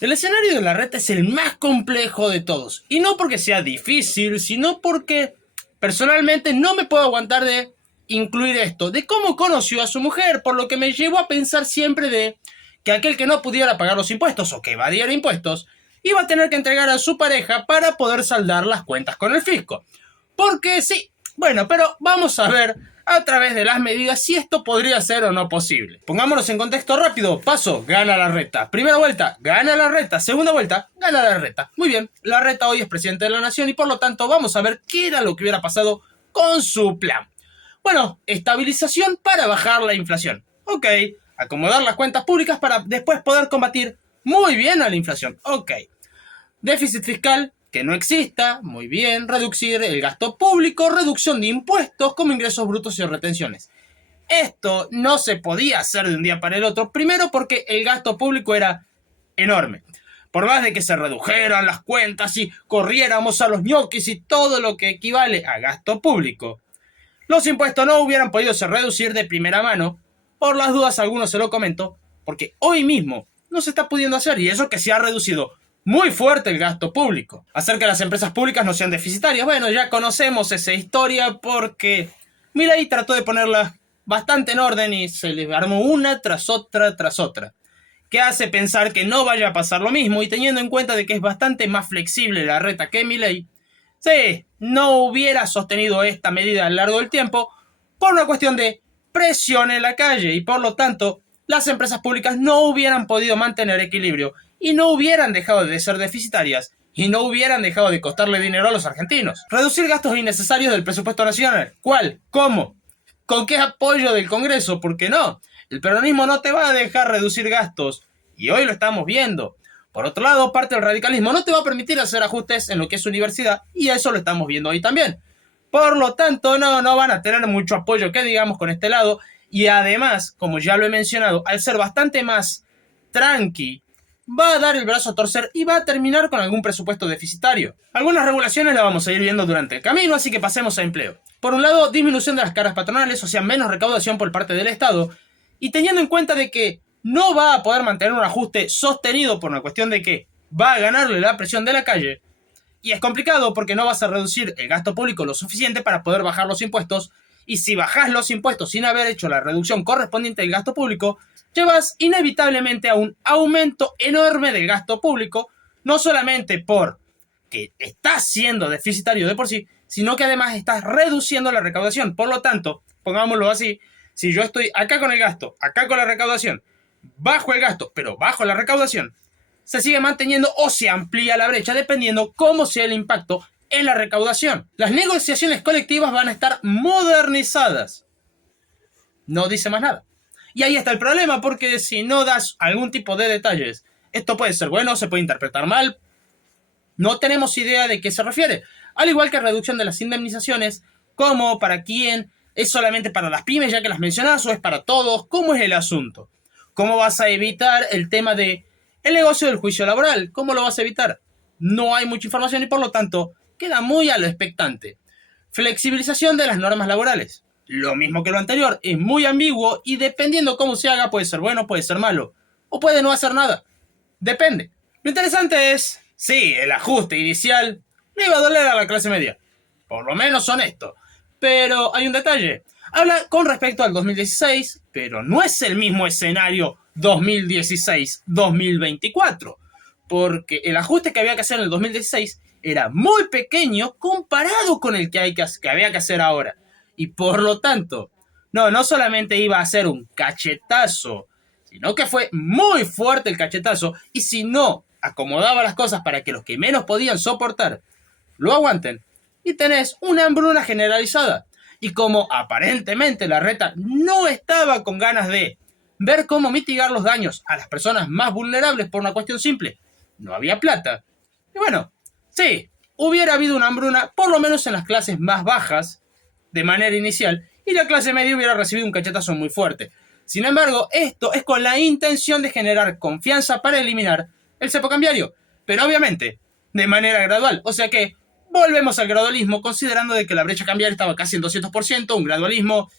El escenario de la reta es el más complejo de todos. Y no porque sea difícil, sino porque personalmente no me puedo aguantar de incluir esto, de cómo conoció a su mujer, por lo que me llevó a pensar siempre de que aquel que no pudiera pagar los impuestos o que evadiera impuestos, iba a tener que entregar a su pareja para poder saldar las cuentas con el fisco. Porque sí, bueno, pero vamos a ver a través de las medidas si esto podría ser o no posible. Pongámonos en contexto rápido. Paso, gana la reta. Primera vuelta, gana la reta. Segunda vuelta, gana la reta. Muy bien, la reta hoy es presidente de la nación y por lo tanto vamos a ver qué era lo que hubiera pasado con su plan. Bueno, estabilización para bajar la inflación. Ok, acomodar las cuentas públicas para después poder combatir muy bien a la inflación. Ok, déficit fiscal, que no exista, muy bien, reducir el gasto público, reducción de impuestos como ingresos brutos y retenciones. Esto no se podía hacer de un día para el otro, primero porque el gasto público era enorme. Por más de que se redujeran las cuentas y corriéramos a los ñoquis y todo lo que equivale a gasto público, los impuestos no hubieran podido ser reducir de primera mano. Por las dudas, a algunos se lo comento, porque hoy mismo no se está pudiendo hacer y eso que se ha reducido muy fuerte el gasto público. Hacer que las empresas públicas no sean deficitarias. Bueno, ya conocemos esa historia porque Milei trató de ponerla bastante en orden y se le armó una tras otra tras otra. Que hace pensar que no vaya a pasar lo mismo y teniendo en cuenta de que es bastante más flexible la reta que Milei, sí, no hubiera sostenido esta medida a lo largo del tiempo por una cuestión de presión en la calle y por lo tanto las empresas públicas no hubieran podido mantener equilibrio y no hubieran dejado de ser deficitarias y no hubieran dejado de costarle dinero a los argentinos. Reducir gastos innecesarios del presupuesto nacional. ¿Cuál? ¿Cómo? ¿Con qué apoyo del Congreso? ¿Por qué no? El peronismo no te va a dejar reducir gastos y hoy lo estamos viendo. Por otro lado, parte del radicalismo no te va a permitir hacer ajustes en lo que es universidad y eso lo estamos viendo hoy también. Por lo tanto, no van a tener mucho apoyo que digamos con este lado y además, como ya lo he mencionado, al ser bastante más tranqui, va a dar el brazo a torcer y va a terminar con algún presupuesto deficitario. Algunas regulaciones las vamos a ir viendo durante el camino, así que pasemos a empleo. Por un lado, disminución de las cargas patronales, o sea, menos recaudación por parte del Estado, y teniendo en cuenta de que no va a poder mantener un ajuste sostenido por una cuestión de que va a ganarle la presión de la calle, y es complicado porque no vas a reducir el gasto público lo suficiente para poder bajar los impuestos, y si bajas los impuestos sin haber hecho la reducción correspondiente del gasto público, llevas inevitablemente a un aumento enorme del gasto público, no solamente porque estás siendo deficitario de por sí, sino que además estás reduciendo la recaudación. Por lo tanto, pongámoslo así, si yo estoy acá con el gasto, acá con la recaudación, bajo el gasto, pero bajo la recaudación, se sigue manteniendo o se amplía la brecha dependiendo cómo sea el impacto en la recaudación. Las negociaciones colectivas van a estar modernizadas. No dice más nada. Y ahí está el problema, porque si no das algún tipo de detalles, esto puede ser bueno, se puede interpretar mal, no tenemos idea de qué se refiere. Al igual que reducción de las indemnizaciones, como para quién, es solamente para las pymes ya que las mencionas o es para todos, ¿cómo es el asunto? ¿Cómo vas a evitar el tema de el negocio del juicio laboral? ¿Cómo lo vas a evitar? No hay mucha información y por lo tanto queda muy a lo expectante. Flexibilización de las normas laborales. Lo mismo que lo anterior, es muy ambiguo y dependiendo cómo se haga puede ser bueno, puede ser malo o puede no hacer nada. Depende. Lo interesante es, sí, el ajuste inicial le iba a doler a la clase media. Por lo menos honesto. Pero hay un detalle. Habla con respecto al 2016, pero no es el mismo escenario 2016-2024. Porque el ajuste que había que hacer en el 2016 era muy pequeño comparado con el que había que hacer ahora. Y por lo tanto, no solamente iba a ser un cachetazo, sino que fue muy fuerte el cachetazo. Y si no acomodaba las cosas para que los que menos podían soportar lo aguanten, y tenés una hambruna generalizada. Y como aparentemente la reta no estaba con ganas de ver cómo mitigar los daños a las personas más vulnerables por una cuestión simple, no había plata. Y bueno, sí, hubiera habido una hambruna, por lo menos en las clases más bajas, de manera inicial, y la clase media hubiera recibido un cachetazo muy fuerte. Sin embargo, esto es con la intención de generar confianza para eliminar el cepo cambiario, pero obviamente de manera gradual. O sea que volvemos al gradualismo, considerando de que la brecha cambiaria estaba casi en 200%, un gradualismo,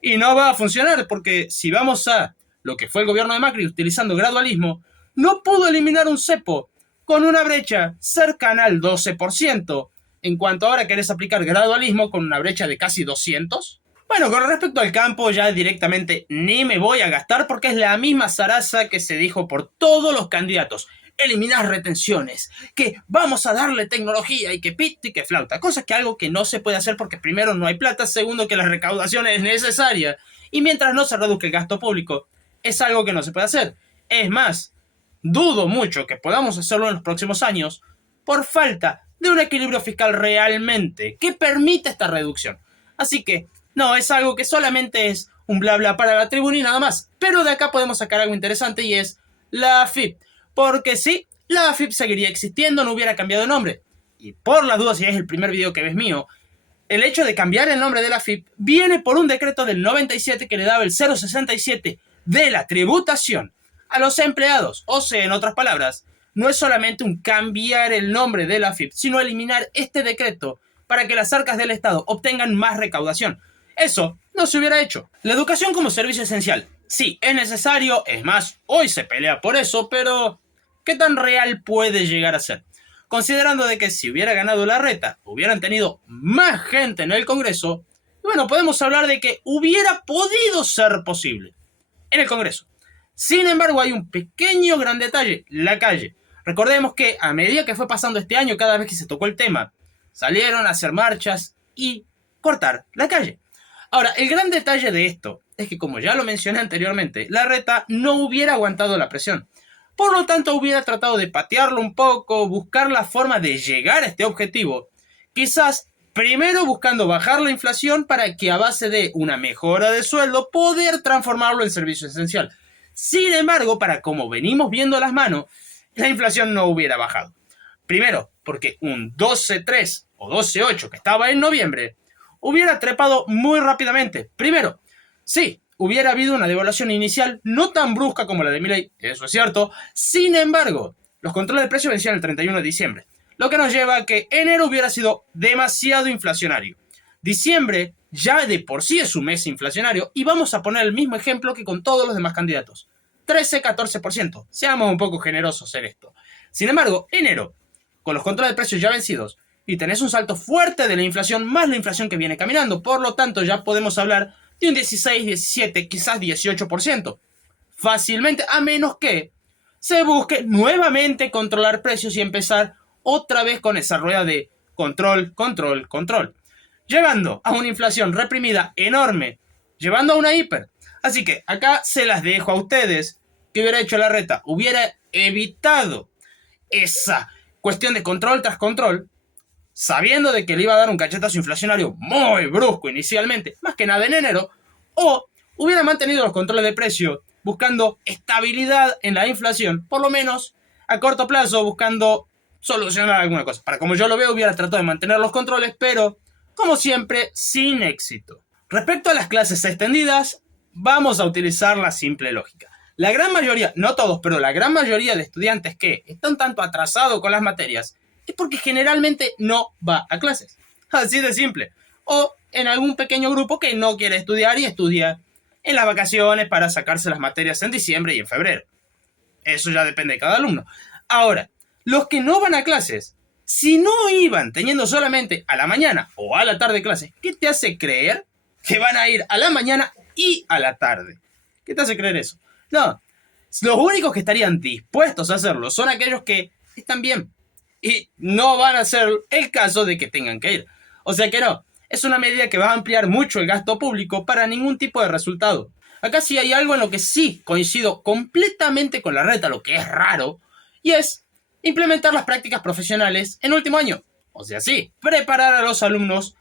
y no va a funcionar, porque si vamos a lo que fue el gobierno de Macri utilizando gradualismo, no pudo eliminar un cepo con una brecha cercana al 12%, en cuanto ahora querés aplicar gradualismo con una brecha de casi 200. Bueno, con respecto al campo ya directamente ni me voy a gastar porque es la misma zaraza que se dijo por todos los candidatos. Eliminar retenciones, que vamos a darle tecnología y que pito y que flauta. Cosa que algo que no se puede hacer porque primero no hay plata, segundo que la recaudación es necesaria. Y mientras no se reduzca el gasto público, es algo que no se puede hacer. Es más, dudo mucho que podamos hacerlo en los próximos años por falta de un equilibrio fiscal realmente que permita esta reducción. Así que, no, es algo que solamente es un bla bla para la tribuna y nada más. Pero de acá podemos sacar algo interesante y es la AFIP. Porque sí, la AFIP seguiría existiendo, no hubiera cambiado de nombre. Y por las dudas, si es el primer video que ves mío, el hecho de cambiar el nombre de la AFIP viene por un decreto del 97 que le daba el 067 de la tributación a los empleados. O sea, en otras palabras, no es solamente un cambiar el nombre de la AFIP, sino eliminar este decreto para que las arcas del Estado obtengan más recaudación. Eso no se hubiera hecho. La educación como servicio esencial. Sí, es necesario, es más, hoy se pelea por eso, pero ¿qué tan real puede llegar a ser? Considerando de que si hubiera ganado Larreta, hubieran tenido más gente en el Congreso, bueno, podemos hablar de que hubiera podido ser posible en el Congreso. Sin embargo, hay un pequeño gran detalle, la calle. Recordemos que a medida que fue pasando este año, cada vez que se tocó el tema, salieron a hacer marchas y cortar la calle. Ahora, el gran detalle de esto es que, como ya lo mencioné anteriormente, Larreta no hubiera aguantado la presión. Por lo tanto, hubiera tratado de patearlo un poco, buscar la forma de llegar a este objetivo. Quizás primero buscando bajar la inflación para que a base de una mejora de sueldo poder transformarlo en servicio esencial. Sin embargo, para como venimos viendo las manos, la inflación no hubiera bajado. Primero, porque un 12.3 o 12.8 que estaba en noviembre hubiera trepado muy rápidamente. Primero, sí, hubiera habido una devaluación inicial no tan brusca como la de Milei, eso es cierto. Sin embargo, los controles de precios vencían el 31 de diciembre, lo que nos lleva a que enero hubiera sido demasiado inflacionario. Diciembre ya de por sí es un mes inflacionario y vamos a poner el mismo ejemplo que con todos los demás candidatos. 13-14%. Seamos un poco generosos en esto. Sin embargo, enero, con los controles de precios ya vencidos, y tenés un salto fuerte de la inflación más la inflación que viene caminando. Por lo tanto, ya podemos hablar de un 16, 17, quizás 18%. Fácilmente, a menos que se busque nuevamente controlar precios y empezar otra vez con esa rueda de control, control, control. Llevando a una inflación reprimida enorme, llevando a una hiper. Así que acá se las dejo a ustedes. ¿Qué hubiera hecho Larreta? Hubiera evitado esa cuestión de control tras control, sabiendo de que le iba a dar un cachetazo inflacionario muy brusco inicialmente, más que nada en enero, o hubiera mantenido los controles de precio buscando estabilidad en la inflación, por lo menos a corto plazo, buscando solucionar alguna cosa. Para como yo lo veo, hubiera tratado de mantener los controles, pero como siempre, sin éxito. Respecto a las clases extendidas, vamos a utilizar la simple lógica. La gran mayoría, no todos, pero la gran mayoría de estudiantes que están tanto atrasados con las materias es porque generalmente no va a clases. Así de simple. O en algún pequeño grupo que no quiere estudiar y estudia en las vacaciones para sacarse las materias en diciembre y en febrero. Eso ya depende de cada alumno. Ahora, los que no van a clases, si no iban teniendo solamente a la mañana o a la tarde clases, ¿qué te hace creer que van a ir a la mañana y a la tarde? ¿Qué te hace creer eso? No, los únicos que estarían dispuestos a hacerlo son aquellos que están bien y no van a ser el caso de que tengan que ir. O sea que no, es una medida que va a ampliar mucho el gasto público para ningún tipo de resultado. Acá sí hay algo en lo que sí coincido completamente con Larreta, lo que es raro, y es implementar las prácticas profesionales en último año. O sea, sí, preparar a los alumnos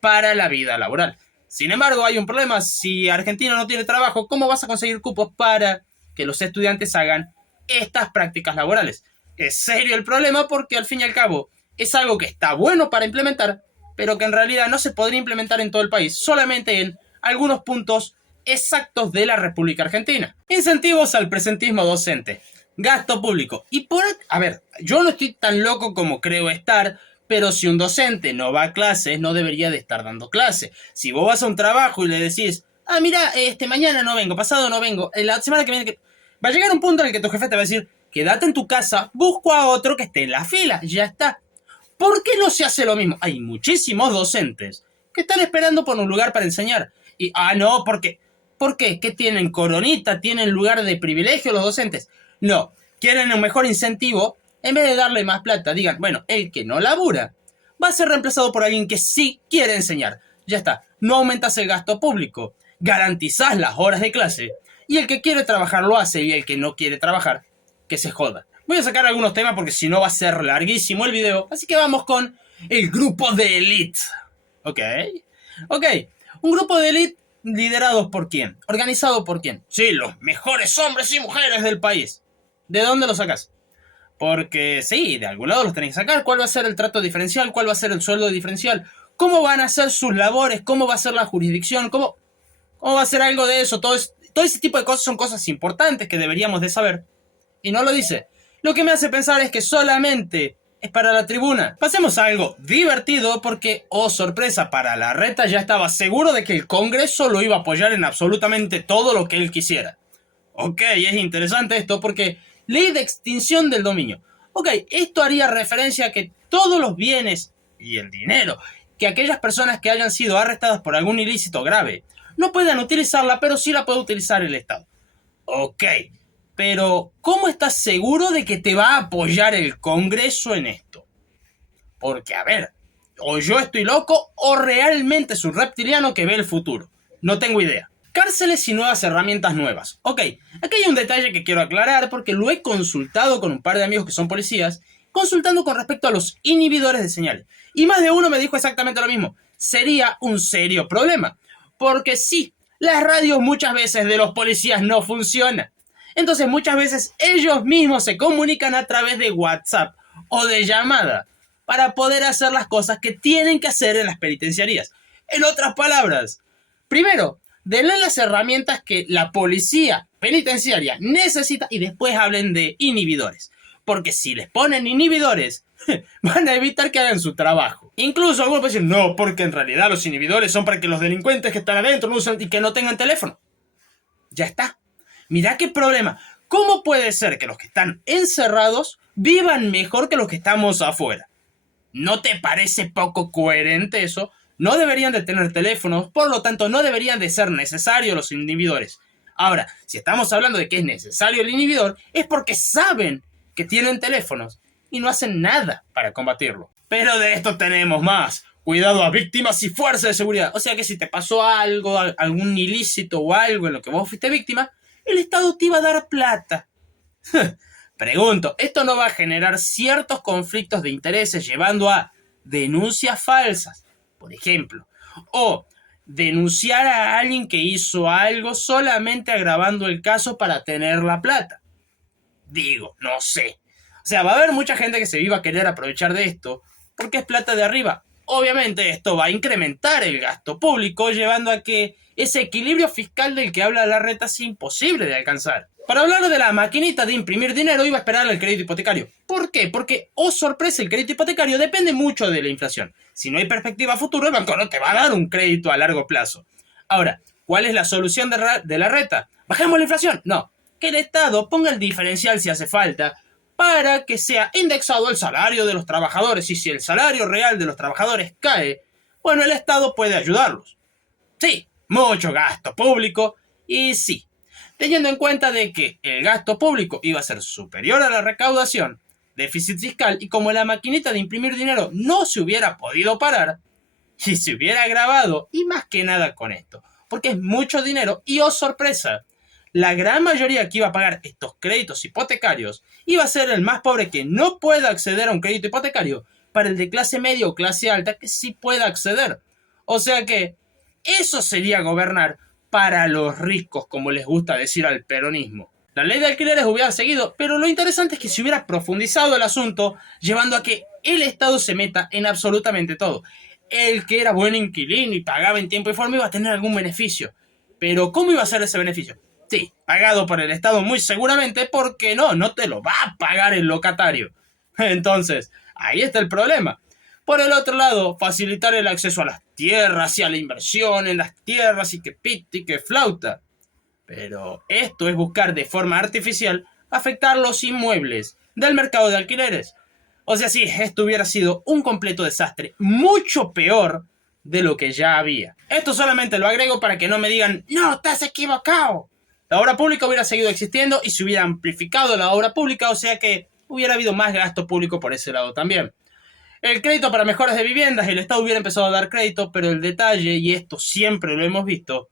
para la vida laboral. Sin embargo, hay un problema. Si Argentina no tiene trabajo, ¿cómo vas a conseguir cupos para que los estudiantes hagan estas prácticas laborales? Es serio el problema porque al fin y al cabo es algo que está bueno para implementar, pero que en realidad no se podría implementar en todo el país, solamente en algunos puntos exactos de la República Argentina. Incentivos al presentismo docente. Gasto público. Y a ver, yo no estoy tan loco como creo estar, pero si un docente no va a clases, no debería de estar dando clase. Si vos vas a un trabajo y le decís, mira, mañana no vengo, pasado no vengo, la semana que viene... Va a llegar un punto en el que tu jefe te va a decir, quédate en tu casa, busco a otro que esté en la fila, ya está. ¿Por qué no se hace lo mismo? Hay muchísimos docentes que están esperando por un lugar para enseñar. Y, no, ¿por qué? ¿Qué tienen? ¿Coronita? ¿Tienen lugar de privilegio los docentes? No, quieren un mejor incentivo. En vez de darle más plata, digan, bueno, el que no labura va a ser reemplazado por alguien que sí quiere enseñar. Ya está, no aumentas el gasto público, garantizás las horas de clase, y el que quiere trabajar lo hace, y el que no quiere trabajar, que se joda. Voy a sacar algunos temas porque si no va a ser larguísimo el video, así que vamos con el grupo de élite. ¿Ok? Un grupo de élite liderados por quién, organizado por quién. Sí, los mejores hombres y mujeres del país. ¿De dónde los sacas? Porque sí, de algún lado los tenéis que sacar. ¿Cuál va a ser el trato diferencial? ¿Cuál va a ser el sueldo diferencial? ¿Cómo van a ser sus labores? ¿Cómo va a ser la jurisdicción? ¿Cómo va a ser algo de eso? Todo ese tipo de cosas son cosas importantes que deberíamos de saber. Y no lo dice. Lo que me hace pensar es que solamente es para la tribuna. Pasemos a algo divertido porque, oh sorpresa, para Larreta ya estaba seguro de que el Congreso lo iba a apoyar en absolutamente todo lo que él quisiera. Ok, es interesante esto porque ley de extinción del dominio. Ok, esto haría referencia a que todos los bienes y el dinero que aquellas personas que hayan sido arrestadas por algún ilícito grave no puedan utilizarla, pero sí la puede utilizar el Estado. Ok, pero ¿cómo estás seguro de que te va a apoyar el Congreso en esto? Porque, a ver, o yo estoy loco o realmente es un reptiliano que ve el futuro. No tengo idea. Cárceles y nuevas herramientas nuevas. Ok, aquí hay un detalle que quiero aclarar porque lo he consultado con un par de amigos que son policías, consultando con respecto a los inhibidores de señales. Y más de uno me dijo exactamente lo mismo. Sería un serio problema. Porque sí, las radios muchas veces de los policías no funcionan. Entonces muchas veces ellos mismos se comunican a través de WhatsApp o de llamada para poder hacer las cosas que tienen que hacer en las penitenciarías. En otras palabras, primero, denle las herramientas que la policía penitenciaria necesita y después hablen de inhibidores. Porque si les ponen inhibidores, van a evitar que hagan su trabajo. Incluso algunos pueden decir, no, porque en realidad los inhibidores son para que los delincuentes que están adentro no usen y que no tengan teléfono. Ya está. Mirá qué problema. ¿Cómo puede ser que los que están encerrados vivan mejor que los que estamos afuera? ¿No te parece poco coherente eso? No deberían de tener teléfonos, por lo tanto no deberían de ser necesarios los inhibidores. Ahora, si estamos hablando de que es necesario el inhibidor, es porque saben que tienen teléfonos y no hacen nada para combatirlo. Pero de esto tenemos más. Cuidado a víctimas y fuerza de seguridad. O sea que si te pasó algo, algún ilícito o algo en lo que vos fuiste víctima, el Estado te iba a dar plata. Pregunto, ¿esto no va a generar ciertos conflictos de intereses llevando a denuncias falsas, por ejemplo? O denunciar a alguien que hizo algo solamente agravando el caso para tener la plata. Digo, no sé. O sea, va a haber mucha gente que se viva a querer aprovechar de esto porque es plata de arriba. Obviamente esto va a incrementar el gasto público, llevando a que ese equilibrio fiscal del que habla Larreta es imposible de alcanzar. Para hablar de la maquinita de imprimir dinero, iba a esperar el crédito hipotecario. ¿Por qué? Porque, oh sorpresa, el crédito hipotecario depende mucho de la inflación. Si no hay perspectiva futuro, el banco no te va a dar un crédito a largo plazo. Ahora, ¿cuál es la solución de Larreta? ¿Bajemos la inflación? No. Que el Estado ponga el diferencial si hace falta, para que sea indexado el salario de los trabajadores. Y si el salario real de los trabajadores cae, bueno, el Estado puede ayudarlos. Sí, mucho gasto público. Y sí, teniendo en cuenta de que el gasto público iba a ser superior a la recaudación, déficit fiscal, y como la maquinita de imprimir dinero no se hubiera podido parar, y se hubiera agravado, y más que nada con esto, porque es mucho dinero, y oh sorpresa, la gran mayoría que iba a pagar estos créditos hipotecarios iba a ser el más pobre que no pueda acceder a un crédito hipotecario para el de clase media o clase alta que sí pueda acceder. O sea que eso sería gobernar para los ricos, como les gusta decir al peronismo. La ley de alquileres hubiera seguido, pero lo interesante es que se hubiera profundizado el asunto, llevando a que el Estado se meta en absolutamente todo. El que era buen inquilino y pagaba en tiempo y forma iba a tener algún beneficio. Pero ¿cómo iba a ser ese beneficio? Sí, pagado por el Estado muy seguramente, porque no te lo va a pagar el locatario. Entonces, ahí está el problema. Por el otro lado, facilitar el acceso a las tierras y a la inversión en las tierras y que piti y que flauta. Pero esto es buscar de forma artificial afectar los inmuebles del mercado de alquileres. O sea, sí, esto hubiera sido un completo desastre, mucho peor de lo que ya había. Esto solamente lo agrego para que no me digan, no, estás equivocado. La obra pública hubiera seguido existiendo y se hubiera amplificado la obra pública, o sea que hubiera habido más gasto público por ese lado también. El crédito para mejoras de viviendas, el Estado hubiera empezado a dar crédito, pero el detalle, y esto siempre lo hemos visto,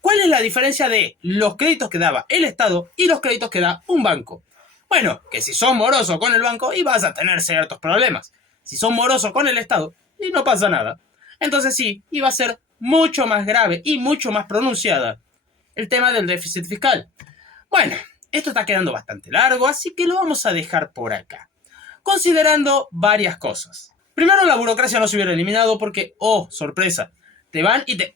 ¿cuál es la diferencia de los créditos que daba el Estado y los créditos que da un banco? Bueno, que si sos moroso con el banco y vas a tener ciertos problemas. Si sos moroso con el Estado y no pasa nada. Entonces sí, iba a ser mucho más grave y mucho más pronunciada el tema del déficit fiscal. Bueno, esto está quedando bastante largo, así que lo vamos a dejar por acá, considerando varias cosas. Primero, la burocracia no se hubiera eliminado porque, oh, sorpresa, te van y te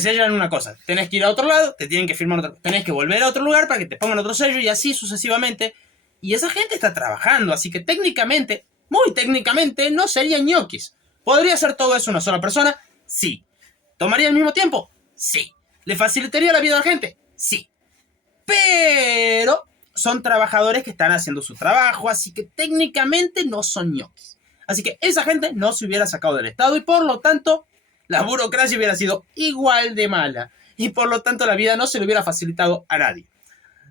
sellan una cosa. Tenés que ir a otro lado, te tienen que firmar otra, tenés que volver a otro lugar para que te pongan otro sello y así sucesivamente. Y esa gente está trabajando, así que técnicamente, muy técnicamente, no serían ñoquis. ¿Podría hacer todo eso una sola persona? Sí. ¿Tomaría el mismo tiempo? Sí. ¿Le facilitaría la vida a la gente? Sí. Pero son trabajadores que están haciendo su trabajo, así que técnicamente no son ñoquis. Así que esa gente no se hubiera sacado del Estado y por lo tanto la burocracia hubiera sido igual de mala y por lo tanto la vida no se le hubiera facilitado a nadie.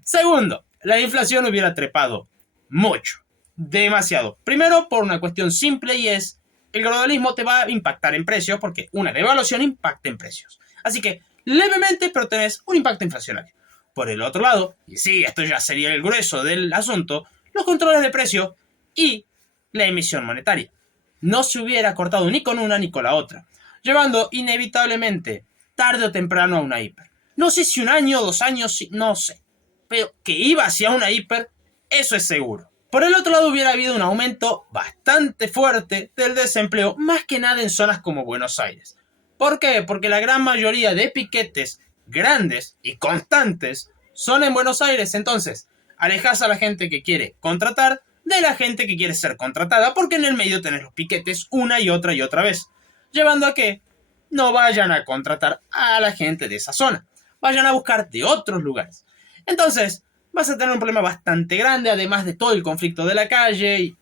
Segundo, la inflación hubiera trepado mucho, demasiado. Primero por una cuestión simple y es el globalismo te va a impactar en precios porque una devaluación impacta en precios. Así que levemente, pero tenés un impacto inflacionario. Por el otro lado, y sí, esto ya sería el grueso del asunto, los controles de precios y la emisión monetaria. No se hubiera cortado ni con una ni con la otra, llevando inevitablemente, tarde o temprano, a una hiper. No sé si un año, 2 años, no sé, pero que iba hacia una hiper, eso es seguro. Por el otro lado hubiera habido un aumento bastante fuerte del desempleo, más que nada en zonas como Buenos Aires. ¿Por qué? Porque la gran mayoría de piquetes grandes y constantes son en Buenos Aires. Entonces, alejas a la gente que quiere contratar de la gente que quiere ser contratada, porque en el medio tenés los piquetes una y otra vez, llevando a que no vayan a contratar a la gente de esa zona, vayan a buscar de otros lugares. Entonces, vas a tener un problema bastante grande, además de todo el conflicto de la calle.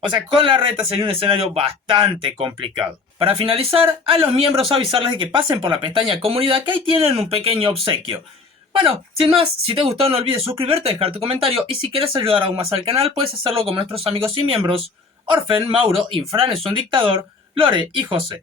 O sea, con la reta sería un escenario bastante complicado. Para finalizar, a los miembros avisarles de que pasen por la pestaña comunidad, que ahí tienen un pequeño obsequio. Bueno, sin más, si te gustó no olvides suscribirte, dejar tu comentario y si quieres ayudar aún más al canal puedes hacerlo con nuestros amigos y miembros Orfen, Mauro, Infran es un dictador, Lore y José.